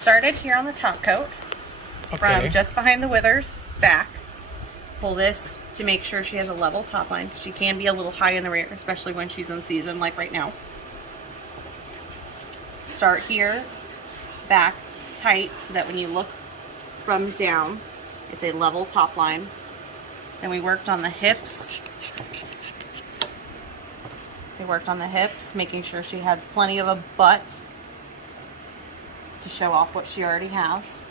Started here on the top coat, from just behind the withers back. Pull this to make sure she has a level top line. She can be a little high in the rear, especially when she's in season like right now. Start here, back tight, so that when you look from down, it's a level top line. Then we worked on the hips. Making sure she had plenty of a butt to show off what she already has.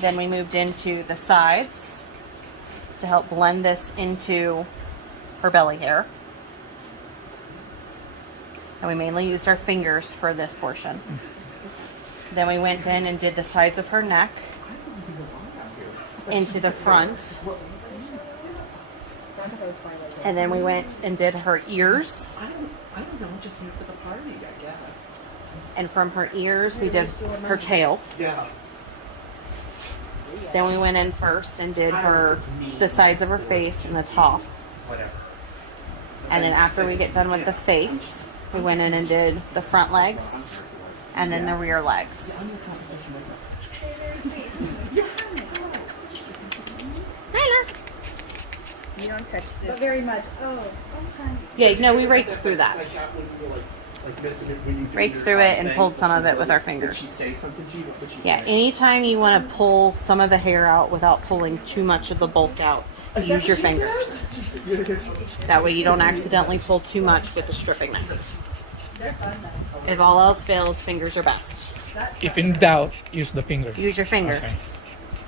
Then we moved into the sides to help blend this into her belly hair. And we mainly used our fingers for this portion. Then we went in and did the sides of her neck into the front. And then we went and did her ears. I don't know, just here for the party, I guess. And from her ears, we did her tail. Yeah. Then we went in first and did the sides of her face and the top. Whatever. And then after we get done with the face, we went in and did the front legs and then the rear legs. You don't touch this. But very much. Oh, okay. Yeah, no, we raked through that. Raked through it and pulled some of it with our fingers. Yeah, anytime you want to pull some of the hair out without pulling too much of the bulk out, use your fingers. That way you don't accidentally pull too much with the stripping knife. If all else fails, fingers are best. If in doubt, use the finger. Use your fingers.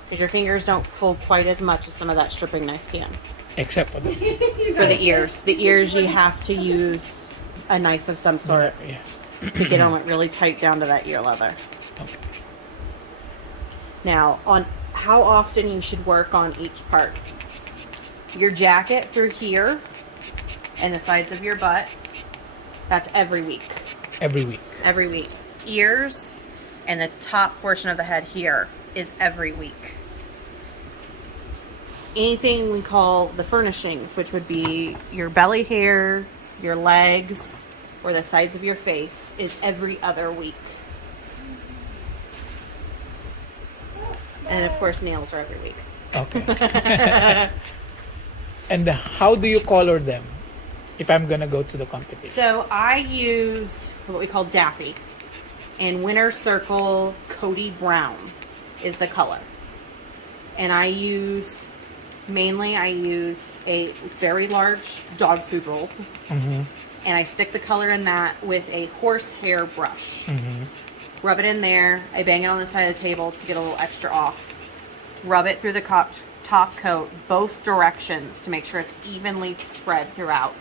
Because your fingers don't pull quite as much as some of that stripping knife can. Except for the ears. The ears you have to use a knife of some sort yes. to get them really tight down to that ear leather. Okay. Now, on how often you should work on each part. Your jacket through here and the sides of your butt, that's every week. Every week. Every week. Ears and the top portion of the head here is every week. Anything we call the furnishings, which would be your belly hair, your legs, or the sides of your face, is every other week. And of course, nails are every week. Okay. And how do you color them if I'm going to go to the competition? So I used what we call Daffy. And Winter Circle Cody Brown is the color. And I use a very large dog food roll. Mm-hmm. And I stick the color in that with a horsehair brush. Mm-hmm. Rub it in there. I bang it on the side of the table to get a little extra off. Rub it through the top coat, both directions, to make sure it's evenly spread throughout.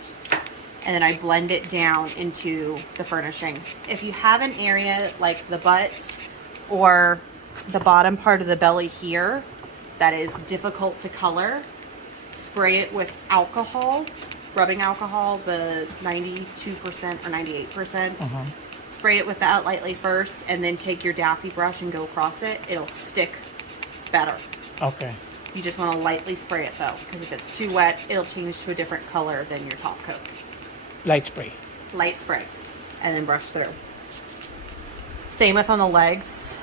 And then I blend it down into the furnishings. If you have an area like the butt or the bottom part of the belly here that is difficult to color, spray it with alcohol, rubbing alcohol, the 92% or 98%. Uh-huh. Spray it with that lightly first, and then take your Daffy brush and go across it. It'll stick better. Okay. You just want to lightly spray it though, because if it's too wet, it'll change to a different color than your top coat. Light spray. Light spray, and then brush through. Same with on the legs.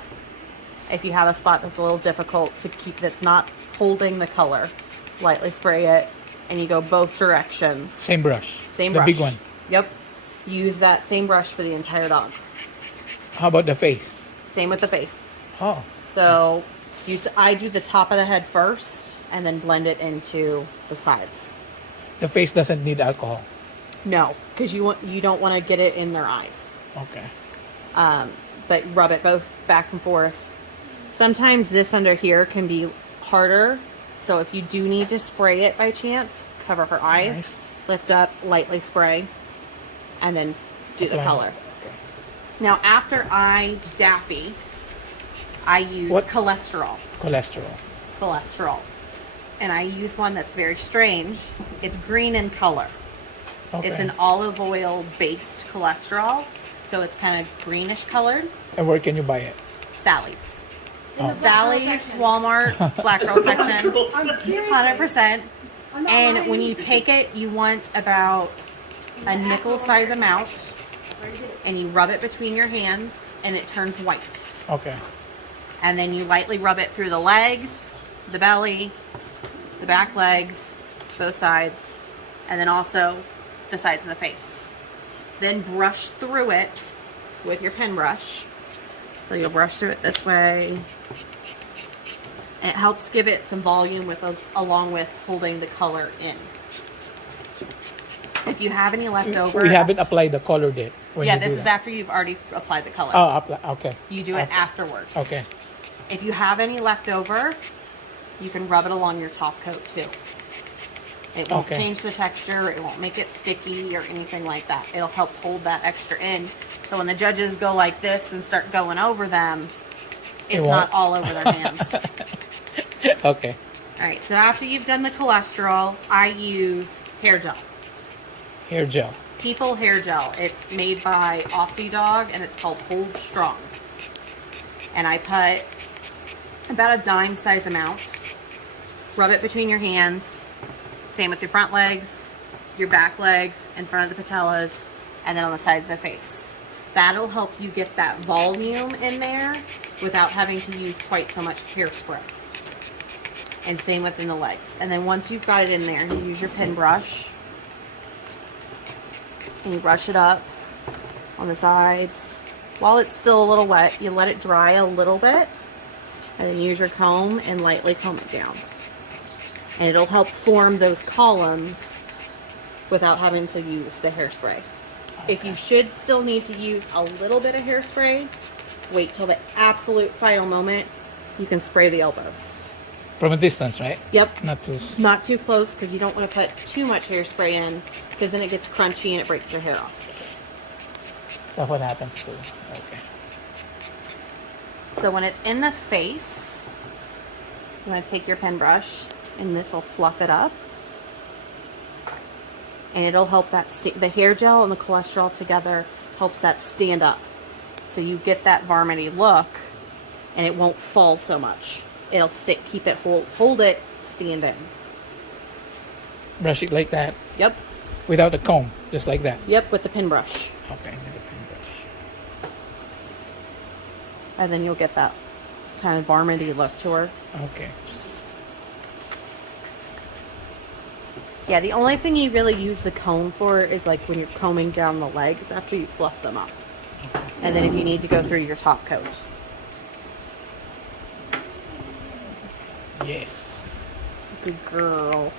If you have a spot that's a little difficult to keep, that's not holding the color, lightly spray it, and you go both directions. Same brush. Same the brush. The big one. Yep. Use that same brush for the entire dog. How about the face? Same with the face. Oh. So I do the top of the head first, and then blend it into the sides. The face doesn't need alcohol. No, because you don't want to get it in their eyes. Okay. But rub it both back and forth. Sometimes this under here can be harder, so if you do need to spray it by chance, cover her eyes, Nice. lift up, lightly spray, and then do the Okay. color. Now, after I Daffy, I use What? cholesterol. Cholesterol. And I use one that's very strange. It's green in color. Okay. It's an olive oil based cholesterol, so it's kind of greenish colored. And where can you buy it? Sally's. Oh. Sally's, Walmart, Black Girl section, I'm serious. 100%. I'm not And lying. when you take it, you want about a nickel size amount and you rub it between your hands, and it turns white. Okay. And then you lightly rub it through the legs, the belly, the back legs, both sides, and then also the sides of the face. Then brush through it with your pen brush. So you'll brush through it this way. And it helps give it some volume along with holding the color in. If you have any left over, We haven't applied the color yet. when yeah, you do this is that. after you've already applied the color. Oh, apply. Okay. You do it afterwards. Okay. If you have any left over, you can rub it along your top coat too. It won't Okay. change the texture. It won't make it sticky or anything like that. It'll help hold that extra in. So when the judges go like this and start going over them, it's won't. not all over their hands. Okay. All right. So after you've done the cholesterol, I use hair gel. Hair gel. People hair gel. It's made by Aussie Dog and it's called Hold Strong. And I put about a dime size amount. Rub it between your hands. Same with your front legs, your back legs, in front of the patellas, and then on the sides of the face. That'll help you get that volume in there without having to use quite so much hairspray. And same within the legs. And then once you've got it in there, you use your pen brush. And you brush it up on the sides. While it's still a little wet, you let it dry a little bit. And then use your comb and lightly comb it down. And it'll help form those columns without having to use the hairspray. If you should still need to use a little bit of hairspray, wait till the absolute final moment. You can spray the elbows. From a distance, right? Yep. Not too. Not too close because you don't want to put too much hairspray in because then it gets crunchy and it breaks your hair off. That's what happens too. Okay. So when it's in the face, you want to take your pen brush and this will fluff it up. And it'll help that the hair gel and the cholesterol together helps that stand up. So you get that varminty look and it won't fall so much. It'll keep it, hold it, stand in. Brush it like that Yep. without a comb, just like that. Yep, with the pen brush. Okay, with the pen brush. And then you'll get that kind of varminty look to her. Okay. Yeah, the only thing you really use the comb for is like when you're combing down the legs after you fluff them up. And then if you need to go through your top coat. Yes. Good girl.